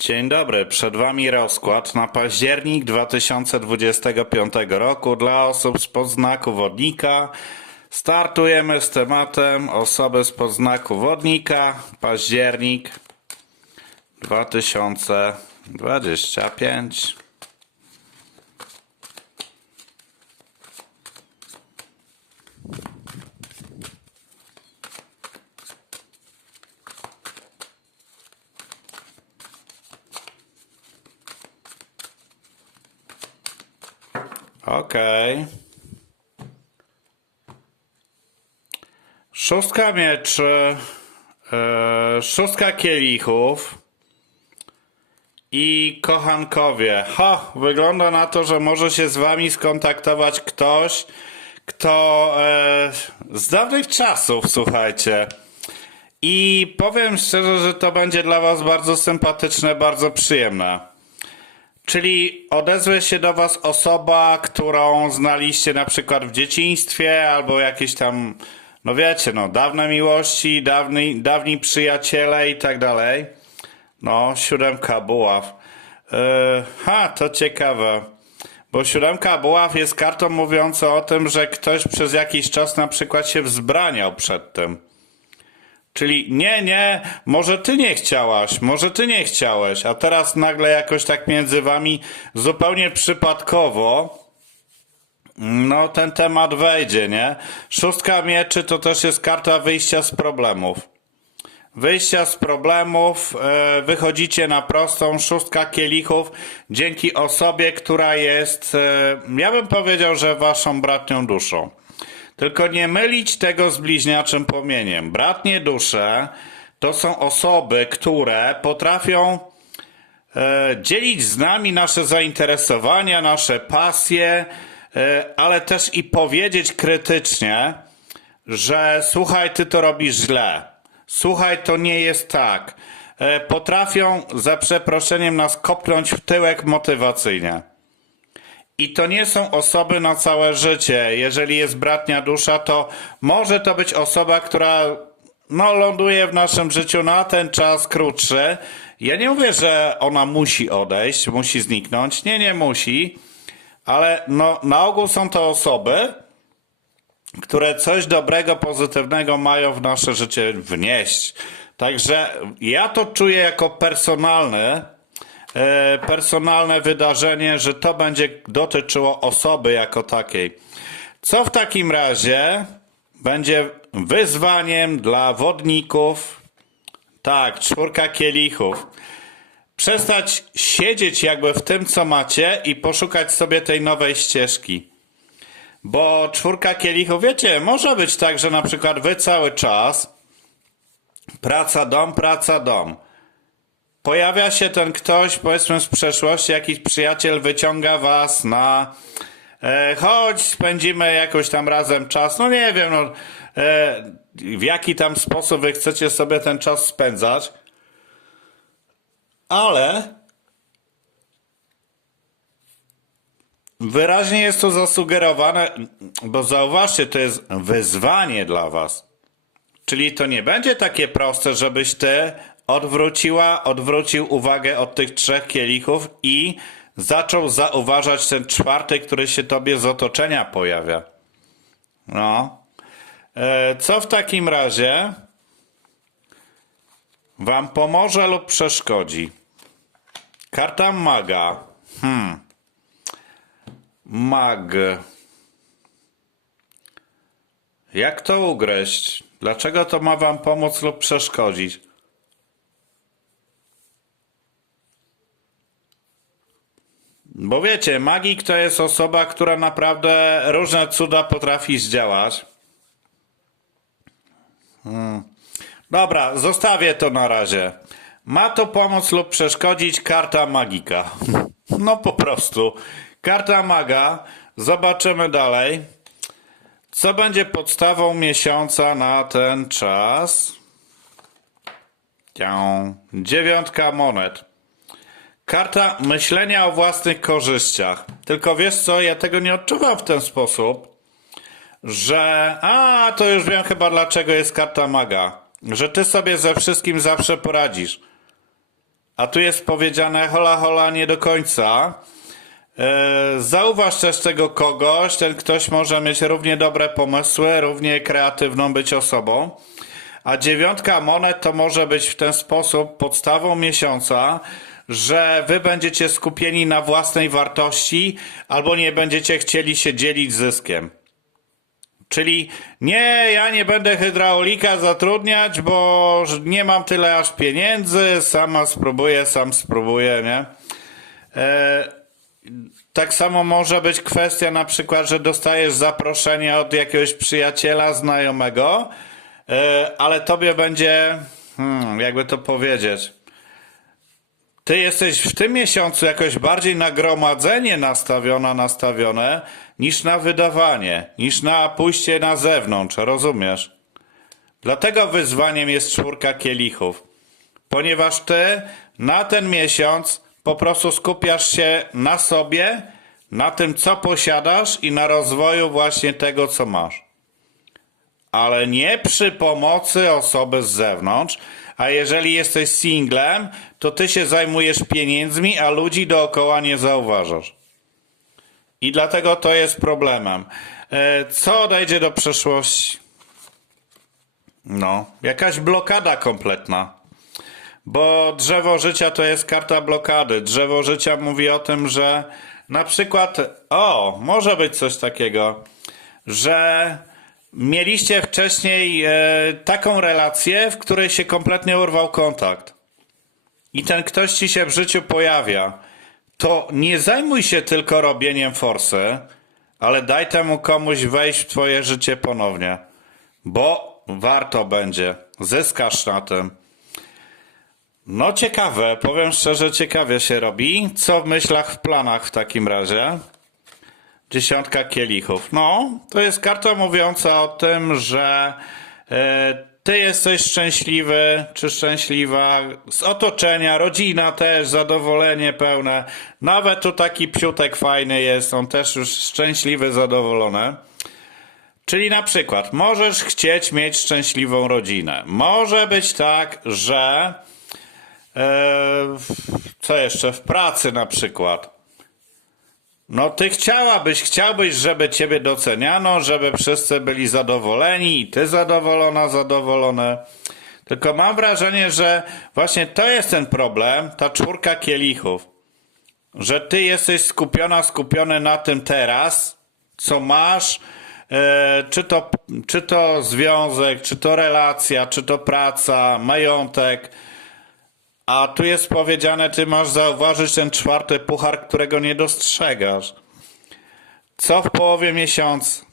Dzień dobry, przed Wami rozkład na październik 2025 roku dla osób z podznaku wodnika. Startujemy z tematem osoby z podznaku wodnika, październik 2025. Okej. Szóstka mieczy, e, szóstka kielichów i kochankowie. Ho, wygląda na to, że może się z wami skontaktować ktoś, kto e, z dawnych czasów, słuchajcie. I powiem szczerze, że to będzie dla was bardzo sympatyczne, bardzo przyjemne. Czyli odezwie się do Was osoba, którą znaliście na przykład w dzieciństwie, albo jakieś tam, no wiecie, no, dawne miłości, dawni, dawni przyjaciele i tak dalej. No, siódemka buław. Yy, ha, to ciekawe. Bo siódemka buław jest kartą mówiącą o tym, że ktoś przez jakiś czas na przykład się wzbraniał przed tym. Czyli nie, nie, może ty nie chciałaś, może ty nie chciałeś, a teraz nagle jakoś tak między wami zupełnie przypadkowo no ten temat wejdzie, nie? Szóstka mieczy to też jest karta wyjścia z problemów. Wyjścia z problemów, e, wychodzicie na prostą, szóstka kielichów, dzięki osobie, która jest, e, ja bym powiedział, że waszą bratnią duszą. Tylko nie mylić tego z bliźniaczym płomieniem. Bratnie dusze to są osoby, które potrafią e, dzielić z nami nasze zainteresowania, nasze pasje, e, ale też i powiedzieć krytycznie, że słuchaj, ty to robisz źle. Słuchaj, to nie jest tak. E, potrafią za przeproszeniem nas kopnąć w tyłek motywacyjnie. I to nie są osoby na całe życie. Jeżeli jest bratnia dusza, to może to być osoba, która no, ląduje w naszym życiu na ten czas krótszy. Ja nie mówię, że ona musi odejść, musi zniknąć. Nie, nie musi. Ale no, na ogół są to osoby, które coś dobrego, pozytywnego mają w nasze życie wnieść. Także ja to czuję jako personalny, e, personalne wydarzenie, że to będzie dotyczyło osoby jako takiej. Co w takim razie będzie wyzwaniem dla wodników? Tak, czwórka kielichów. Przestać siedzieć jakby w tym, co macie i poszukać sobie tej nowej ścieżki. Bo czwórka kielichów, wiecie, może być tak, że na przykład wy cały czas praca, dom, praca, dom. Pojawia się ten ktoś, powiedzmy z przeszłości, jakiś przyjaciel wyciąga was na e, chodź, spędzimy jakoś tam razem czas. No nie wiem, no, e, w jaki tam sposób wy chcecie sobie ten czas spędzać. Ale Wyraźnie jest to zasugerowane, bo zauważcie, to jest wyzwanie dla was. Czyli to nie będzie takie proste, żebyś ty odwróciła, odwrócił uwagę od tych trzech kielichów i zaczął zauważać ten czwarty, który się tobie z otoczenia pojawia. No. E, Co w takim razie wam pomoże lub przeszkodzi? Karta maga. Mag. Jak to ugryźć? Dlaczego to ma wam pomóc lub przeszkodzić? Bo wiecie, magik to jest osoba, która naprawdę różne cuda potrafi zdziałać. Hmm. Dobra, zostawię to na razie. Ma to pomóc lub przeszkodzić karta magika. No po prostu. Karta maga. Zobaczymy dalej. Co będzie podstawą miesiąca na ten czas? Dziewiątka monet. Karta myślenia o własnych korzyściach. Tylko wiesz co, ja tego nie odczuwam w ten sposób, że. A, to już wiem chyba dlaczego jest karta maga. Że ty sobie ze wszystkim zawsze poradzisz. a tu jest powiedziane hola hola nie do końca. E, Zauważ też tego kogoś, ten ktoś może mieć równie dobre pomysły, równie kreatywną być osobą. A dziewiątka monet to może być w ten sposób podstawą miesiąca, że wy będziecie skupieni na własnej wartości albo nie będziecie chcieli się dzielić zyskiem. Czyli nie, ja nie będę hydraulika zatrudniać, bo nie mam tyle aż pieniędzy, sama spróbuję, sam spróbuję, nie? E, tak samo może być kwestia na przykład, że dostajesz zaproszenie od jakiegoś przyjaciela, znajomego, e, ale tobie będzie, hmm, jakby to powiedzieć, ty jesteś w tym miesiącu jakoś bardziej na gromadzenie nastawiona, nastawione, niż na wydawanie, niż na pójście na zewnątrz, rozumiesz? Dlatego wyzwaniem jest czwórka kielichów. Ponieważ ty na ten miesiąc po prostu skupiasz się na sobie, na tym, co posiadasz i na rozwoju właśnie tego, co masz. Ale nie przy pomocy osoby z zewnątrz, a jeżeli jesteś singlem, to ty się zajmujesz pieniędzmi, a ludzi dookoła nie zauważasz. I dlatego to jest problemem. E, Co odejdzie do przeszłości? No, jakaś blokada kompletna. Bo drzewo życia to jest karta blokady. Drzewo życia mówi o tym, że na przykład, o, może być coś takiego, że mieliście wcześniej e, taką relację, w której się kompletnie urwał kontakt. I ten ktoś ci się w życiu pojawia. To nie zajmuj się tylko robieniem forsy, ale daj temu komuś wejść w twoje życie ponownie. Bo warto będzie. Zyskasz na tym. No ciekawe, powiem szczerze, ciekawie się robi. Co w myślach, w planach w takim razie? Dziesiątka kielichów. No, to jest karta mówiąca o tym, że e, ty jesteś szczęśliwy czy szczęśliwa z otoczenia, rodzina też, zadowolenie pełne. Nawet tu taki psiutek fajny jest, on też już szczęśliwy, zadowolony. Czyli na przykład możesz chcieć mieć szczęśliwą rodzinę. Może być tak, że e, co jeszcze w pracy na przykład. No ty chciałabyś, chciałbyś, żeby ciebie doceniano, żeby wszyscy byli zadowoleni i ty zadowolona, zadowolone. Tylko mam wrażenie, że właśnie to jest ten problem, ta czwórka kielichów. Że ty jesteś skupiona, skupiony na tym teraz, co masz, e, czy, to, czy to związek, czy to relacja, czy to praca, majątek. A tu jest powiedziane, ty masz zauważyć ten czwarty puchar, którego nie dostrzegasz. Co w połowie miesiąca?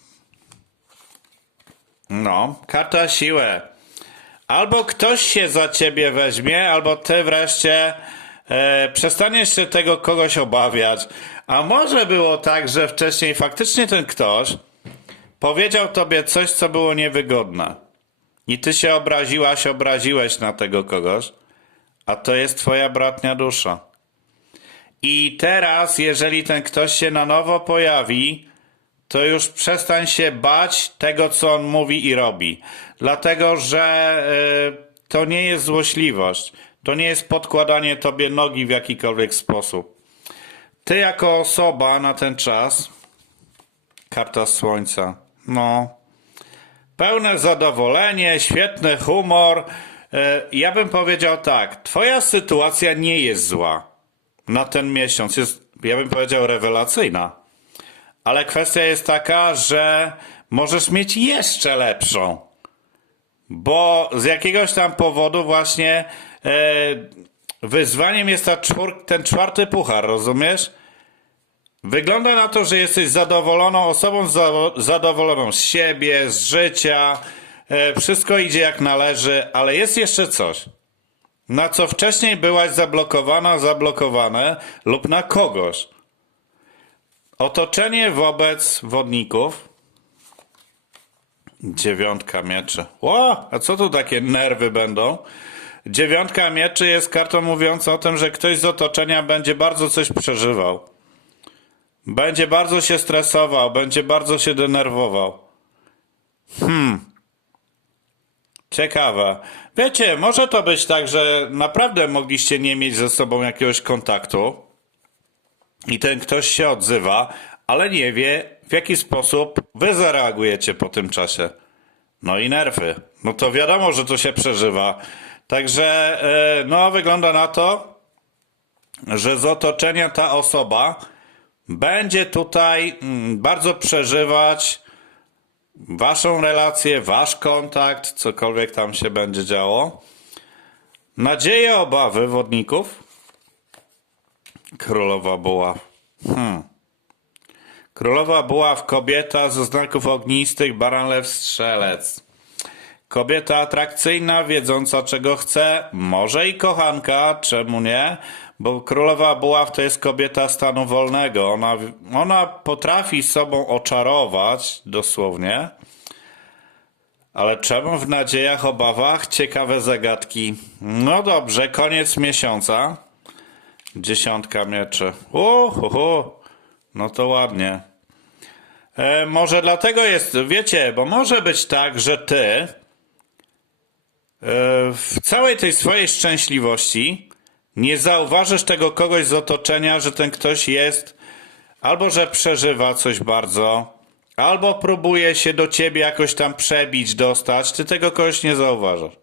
No, karta siłę. Albo ktoś się za ciebie weźmie, albo ty wreszcie e, przestaniesz się tego kogoś obawiać. A może było tak, że wcześniej faktycznie ten ktoś powiedział tobie coś, co było niewygodne. I ty się obraziłaś, obraziłeś na tego kogoś. A to jest twoja bratnia dusza. I teraz, jeżeli ten ktoś się na nowo pojawi, to już przestań się bać tego, co on mówi i robi. Dlatego, że y, to nie jest złośliwość. To nie jest podkładanie tobie nogi w jakikolwiek sposób. Ty jako osoba na ten czas, karta słońca, no, pełne zadowolenie, świetny humor. E, Ja bym powiedział tak, twoja sytuacja nie jest zła na ten miesiąc. Jest, ja bym powiedział, rewelacyjna. Ale kwestia jest taka, że możesz mieć jeszcze lepszą. Bo z jakiegoś tam powodu właśnie e, wyzwaniem jest ta czwór, ten czwarty puchar, rozumiesz? Wygląda na to, że jesteś zadowoloną osobą, za, zadowoloną z siebie, z życia. E, wszystko idzie jak należy, ale jest jeszcze coś. Na co wcześniej byłaś zablokowana, zablokowane lub na kogoś. Otoczenie wobec wodników. Dziewiątka mieczy. Ło, a co tu takie nerwy będą? Dziewiątka mieczy jest kartą mówiącą o tym, że ktoś z otoczenia będzie bardzo coś przeżywał. Będzie bardzo się stresował, będzie bardzo się denerwował. Hmm. Ciekawe. Wiecie, może to być tak, że naprawdę mogliście nie mieć ze sobą jakiegoś kontaktu i ten ktoś się odzywa, ale nie wie, w jaki sposób wy zareagujecie po tym czasie. No i nerwy. No to wiadomo, że to się przeżywa. Także, e, no, wygląda na to, że z otoczenia ta osoba będzie tutaj mm, bardzo przeżywać waszą relację, wasz kontakt, cokolwiek tam się będzie działo. Nadzieje, obawy wodników. Królowa buław. Hmm. Królowa buław, kobieta ze znaków ognistych, baran strzelec. Kobieta atrakcyjna, wiedząca czego chce, może i kochanka, czemu nie? Bo królowa buław to jest kobieta stanu wolnego. Ona, ona potrafi sobą oczarować, dosłownie. Ale czemu w nadziejach, obawach? Ciekawe zagadki. No dobrze, koniec miesiąca. Dziesiątka mieczy. Uhuhu. No to ładnie. E, może dlatego jest, wiecie, bo może być tak, że ty e, w całej tej swojej szczęśliwości nie zauważysz tego kogoś z otoczenia, że ten ktoś jest albo że przeżywa coś bardzo, albo próbuje się do ciebie jakoś tam przebić, dostać. Ty tego kogoś nie zauważasz.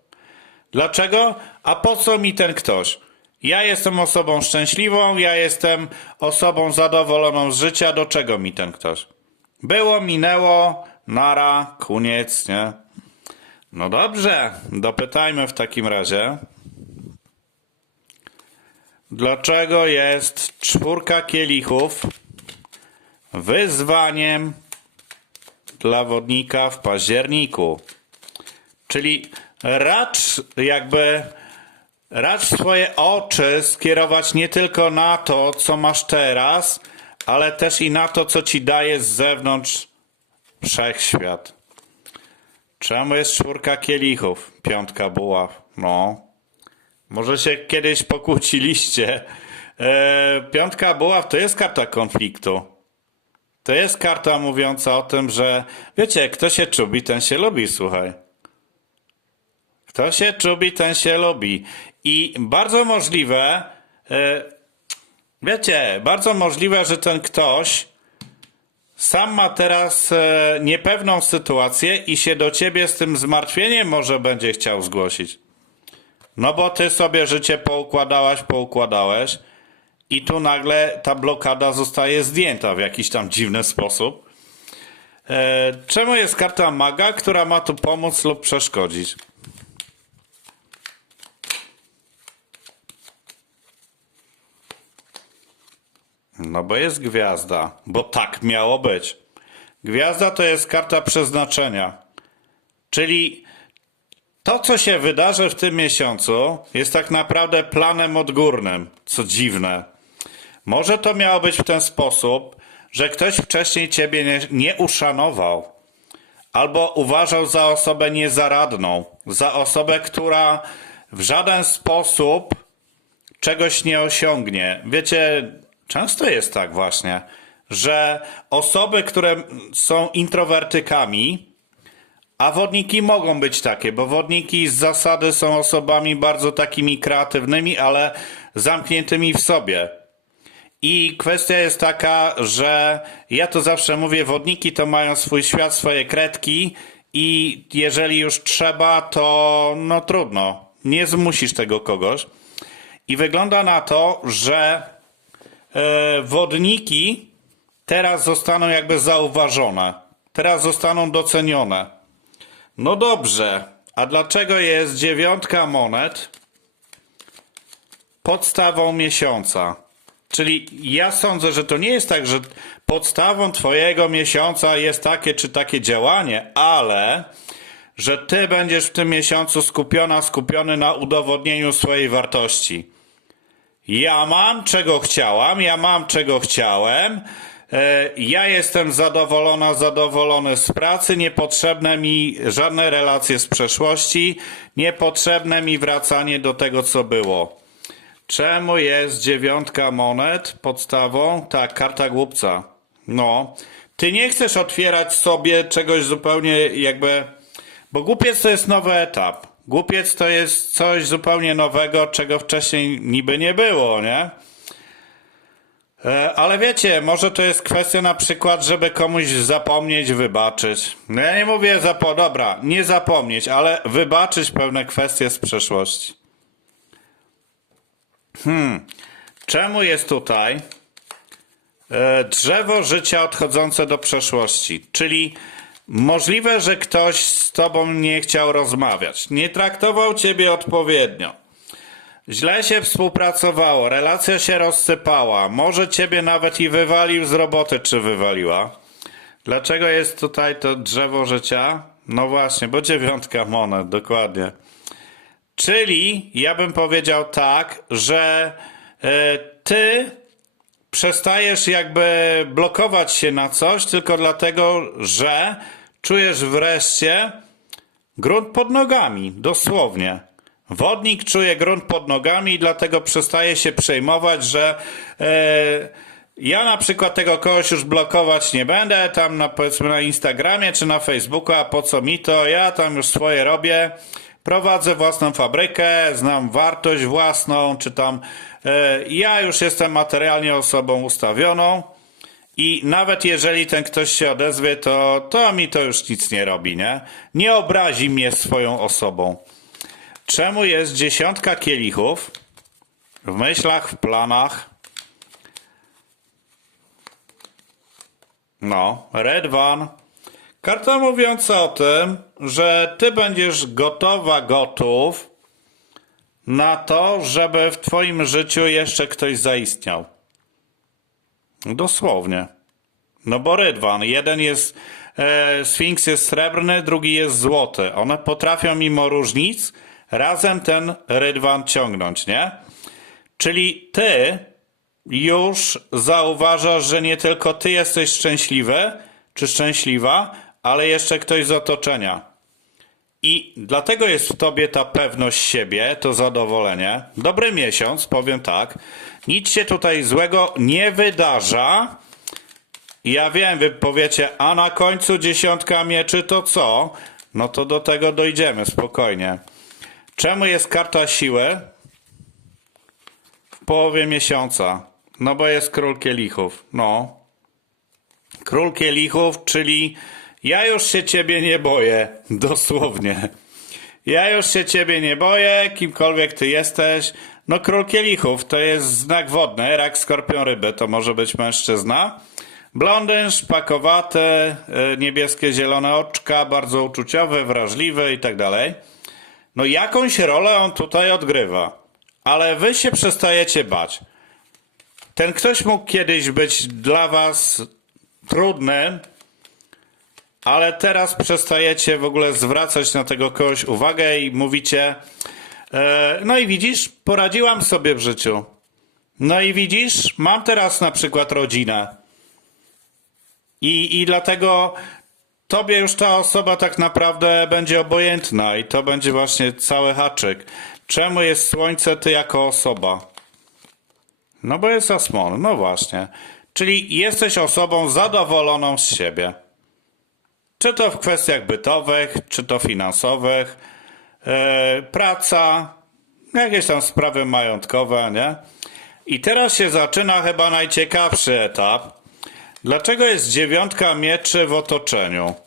Dlaczego? A po co mi ten ktoś? Ja jestem osobą szczęśliwą, ja jestem osobą zadowoloną z życia. Do czego mi ten ktoś? Było, minęło, nara, koniec, nie? No dobrze, dopytajmy w takim razie. Dlaczego jest czwórka kielichów wyzwaniem dla wodnika w październiku? Czyli racz jakby racz swoje oczy skierować nie tylko na to, co masz teraz, ale też i na to, co ci daje z zewnątrz wszechświat. Czemu jest czwórka kielichów? Piątka buław. No. Może się kiedyś pokłóciliście. E, piątka buław to jest karta konfliktu. To jest karta mówiąca o tym, że wiecie, kto się czubi, ten się lubi, słuchaj. Kto się czubi, ten się lubi. I bardzo możliwe, e, wiecie, bardzo możliwe, że ten ktoś sam ma teraz e, niepewną sytuację i się do ciebie z tym zmartwieniem może będzie chciał zgłosić. No bo ty sobie życie poukładałaś, poukładałeś i tu nagle ta blokada zostaje zdjęta w jakiś tam dziwny sposób. E, czemu jest karta maga, która ma tu pomóc lub przeszkodzić? No bo jest gwiazda, bo tak miało być. Gwiazda to jest karta przeznaczenia. Czyli to, co się wydarzy w tym miesiącu, jest tak naprawdę planem odgórnym. Co dziwne. Może to miało być w ten sposób, że ktoś wcześniej ciebie nie, nie uszanował, albo uważał za osobę niezaradną, za osobę, która w żaden sposób czegoś nie osiągnie. Wiecie, często jest tak właśnie, że osoby, które są introwertykami, a wodniki mogą być takie, bo wodniki z zasady są osobami bardzo takimi kreatywnymi, ale zamkniętymi w sobie. I kwestia jest taka, że ja to zawsze mówię, wodniki to mają swój świat, swoje kredki i jeżeli już trzeba, to no trudno. Nie zmusisz tego kogoś. I wygląda na to, że e, wodniki teraz zostaną jakby zauważone. Teraz zostaną docenione. No dobrze, a dlaczego jest dziewiątka monet podstawą miesiąca? Czyli ja sądzę, że to nie jest tak, że podstawą twojego miesiąca jest takie czy takie działanie, ale że ty będziesz w tym miesiącu skupiona, skupiony na udowodnieniu swojej wartości. Ja mam czego chciałam, ja mam czego chciałem, ja jestem zadowolona, zadowolony z pracy, niepotrzebne mi żadne relacje z przeszłości, niepotrzebne mi wracanie do tego, co było. Czemu jest dziewiątka monet podstawą? Tak, karta głupca. No, ty nie chcesz otwierać sobie czegoś zupełnie jakby, Bo głupiec to jest nowy etap. Głupiec to jest coś zupełnie nowego, czego wcześniej niby nie było, nie? E, Ale wiecie, może to jest kwestia na przykład, żeby komuś zapomnieć, wybaczyć. No ja nie mówię zapo, dobra, nie zapomnieć, ale wybaczyć pewne kwestie z przeszłości. Hmm, czemu jest tutaj e, drzewo życia odchodzące do przeszłości? Czyli możliwe, że ktoś z tobą nie chciał rozmawiać, nie traktował ciebie odpowiednio. Źle się współpracowało, relacja się rozsypała, może ciebie nawet i wywalił z roboty, czy wywaliła. Dlaczego jest tutaj to drzewo życia? No właśnie, bo dziewiątka monet, dokładnie. Czyli ja bym powiedział tak, że e, ty przestajesz jakby blokować się na coś tylko dlatego, że czujesz wreszcie grunt pod nogami, dosłownie. Wodnik czuje grunt pod nogami i dlatego przestaje się przejmować, że e, ja na przykład tego kogoś już blokować nie będę, tam na, powiedzmy na Instagramie czy na Facebooku, a po co mi to, ja tam już swoje robię, prowadzę własną fabrykę, znam wartość własną, czy tam e, ja już jestem materialnie osobą ustawioną i nawet jeżeli ten ktoś się odezwie, to, to mi to już nic nie robi, nie? Nie obrazi mnie swoją osobą. Czemu jest dziesiątka kielichów w myślach, w planach? No, Red One. Karta mówiąca o tym, że ty będziesz gotowa, gotów na to, żeby w twoim życiu jeszcze ktoś zaistniał. Dosłownie. No bo Rydwan, jeden jest, e, Sfinks jest srebrny, drugi jest złoty. One potrafią mimo różnic razem ten rydwan ciągnąć, nie? Czyli ty już zauważasz, że nie tylko ty jesteś szczęśliwy czy szczęśliwa, ale jeszcze ktoś z otoczenia. I dlatego jest w tobie ta pewność siebie, to zadowolenie. Dobry miesiąc, powiem tak. Nic się tutaj złego nie wydarza. Ja wiem, wy powiecie, a na końcu dziesiątka mieczy to co? No to do tego dojdziemy, spokojnie. Czemu jest karta siły w połowie miesiąca? No bo jest król kielichów. No. Król kielichów, czyli ja już się ciebie nie boję. Dosłownie. Ja już się ciebie nie boję, kimkolwiek ty jesteś. No król kielichów to jest znak wodny, rak, skorpion, ryby. To może być mężczyzna. Blondyn, szpakowaty, y, niebieskie, zielone oczka, bardzo uczuciowy, wrażliwy i tak dalej. No jakąś rolę on tutaj odgrywa, ale wy się przestajecie bać. Ten ktoś mógł kiedyś być dla was trudny, ale teraz przestajecie w ogóle zwracać na tego kogoś uwagę i mówicie, e, no i widzisz, poradziłam sobie w życiu. No i widzisz, mam teraz na przykład rodzinę. I, I dlatego tobie już ta osoba tak naprawdę będzie obojętna i to będzie właśnie cały haczyk. Czemu jest słońce ty jako osoba? No bo jest Asmon, no właśnie. Czyli jesteś osobą zadowoloną z siebie. Czy to w kwestiach bytowych, czy to finansowych, e, praca, jakieś tam sprawy majątkowe, nie? I teraz się zaczyna chyba najciekawszy etap. Dlaczego jest dziewiątka mieczy w otoczeniu?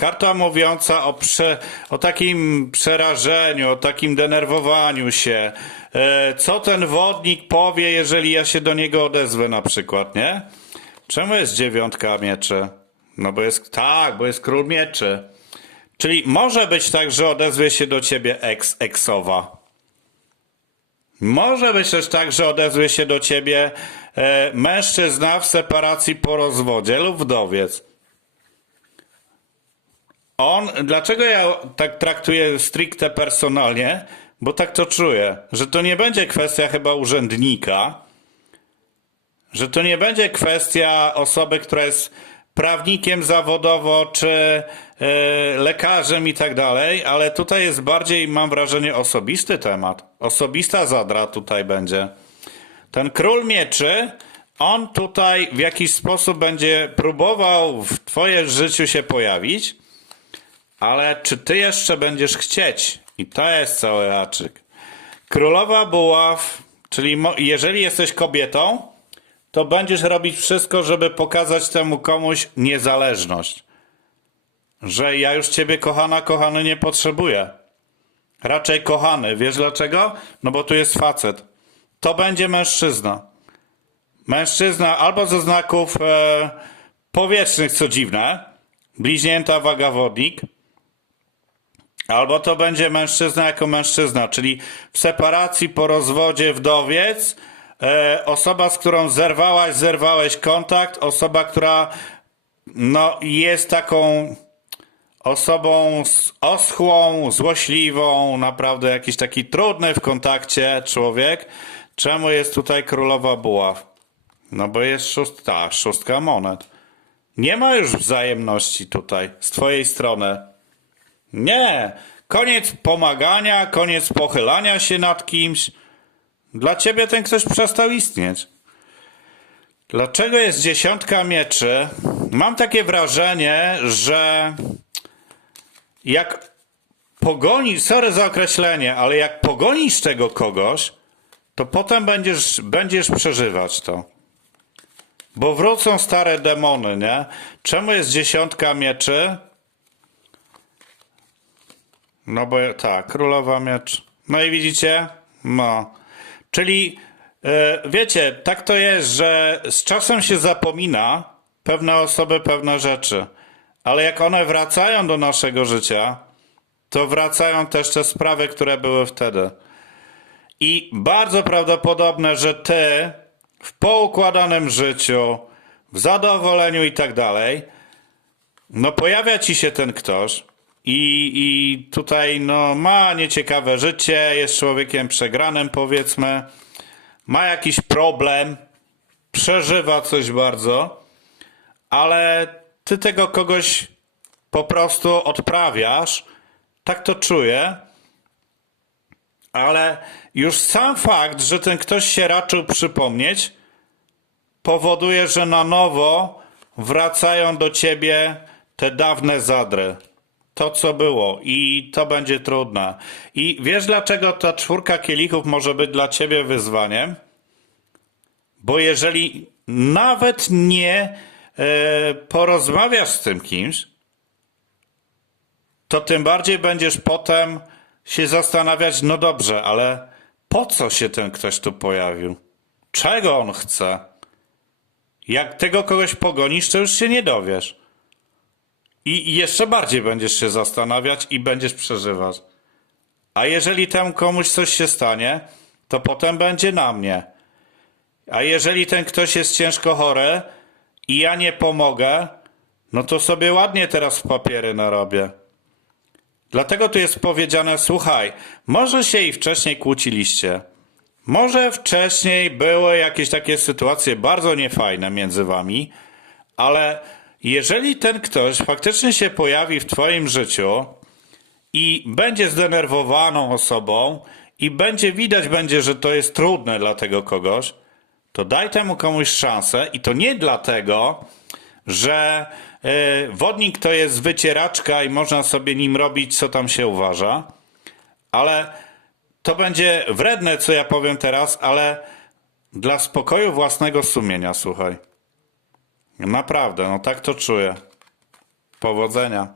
Karta mówiąca o, prze, o takim przerażeniu, o takim denerwowaniu się. E, co ten wodnik powie, jeżeli ja się do niego odezwę na przykład, nie? Czemu jest dziewiątka mieczy? No bo jest, tak, bo jest król mieczy. Czyli może być tak, że odezwie się do ciebie ex-eksowa. Może być też tak, że odezwie się do ciebie e, mężczyzna w separacji po rozwodzie lub wdowiec. On, dlaczego ja tak traktuję stricte personalnie? Bo tak to czuję, że to nie będzie kwestia chyba urzędnika, że to nie będzie kwestia osoby, która jest prawnikiem zawodowo, czy e, lekarzem i tak dalej, ale tutaj jest bardziej, mam wrażenie, osobisty temat. Osobista zadra tutaj będzie. Ten król mieczy, on tutaj w jakiś sposób będzie próbował w twoje życiu się pojawić, Ale czy ty jeszcze będziesz chcieć? I to jest cały haczyk. Królowa buław, czyli jeżeli jesteś kobietą, to będziesz robić wszystko, żeby pokazać temu komuś niezależność. Że ja już ciebie, kochana, kochany, nie potrzebuję. Raczej kochany. Wiesz dlaczego? No bo tu jest facet. To będzie mężczyzna. Mężczyzna albo ze znaków e, powietrznych, co dziwne, bliźnięta wagawodnik, albo to będzie mężczyzna jako mężczyzna, czyli w separacji, po rozwodzie, wdowiec, e, osoba, z którą zerwałaś, zerwałeś kontakt, osoba, która no, jest taką osobą oschłą, złośliwą, naprawdę jakiś taki trudny w kontakcie człowiek. Czemu jest tutaj królowa buław? No bo jest szóstka, szóstka monet. Nie ma już wzajemności tutaj z twojej strony. Nie. Koniec pomagania, koniec pochylania się nad kimś. Dla ciebie ten ktoś przestał istnieć. Dlaczego jest dziesiątka mieczy? Mam takie wrażenie, że jak pogonisz, sorry za określenie, ale jak pogonisz tego kogoś, to potem będziesz, będziesz przeżywać to. Bo wrócą stare demony, nie? Czemu jest dziesiątka mieczy? No bo tak, królowa miecz. No i widzicie? No. Czyli e, wiecie, tak to jest, że z czasem się zapomina pewne osoby, pewne rzeczy. Ale jak one wracają do naszego życia, to wracają też te sprawy, które były wtedy. I bardzo prawdopodobne, że ty w poukładanym życiu, w zadowoleniu i tak dalej, no pojawia ci się ten ktoś i, i tutaj no ma nieciekawe życie, jest człowiekiem przegranym powiedzmy, ma jakiś problem, przeżywa coś bardzo, ale ty tego kogoś po prostu odprawiasz, tak to czuję, ale już sam fakt, że ten ktoś się raczył przypomnieć, powoduje, że na nowo wracają do ciebie te dawne zadry. To, co było, i to będzie trudne. I wiesz, dlaczego ta czwórka kielichów może być dla ciebie wyzwaniem? Bo jeżeli nawet nie e, porozmawiasz z tym kimś, to tym bardziej będziesz potem się zastanawiać, no dobrze, ale po co się ten ktoś tu pojawił? Czego on chce? Jak tego kogoś pogonisz, to już się nie dowiesz. I jeszcze bardziej będziesz się zastanawiać i będziesz przeżywać. A jeżeli temu komuś coś się stanie, to potem będzie na mnie. A jeżeli ten ktoś jest ciężko chory i ja nie pomogę, no to sobie ładnie teraz w papiery narobię. Dlatego tu jest powiedziane, słuchaj, może się i wcześniej kłóciliście. Może wcześniej były jakieś takie sytuacje bardzo niefajne między wami, ale jeżeli ten ktoś faktycznie się pojawi w twoim życiu i będzie zdenerwowaną osobą i będzie widać będzie, że to jest trudne dla tego kogoś, to daj temu komuś szansę i to nie dlatego, że y, wodnik to jest wycieraczka i można sobie nim robić, co tam się uważa, ale to będzie wredne, co ja powiem teraz, ale dla spokoju własnego sumienia, słuchaj. Naprawdę, no tak to czuję. Powodzenia.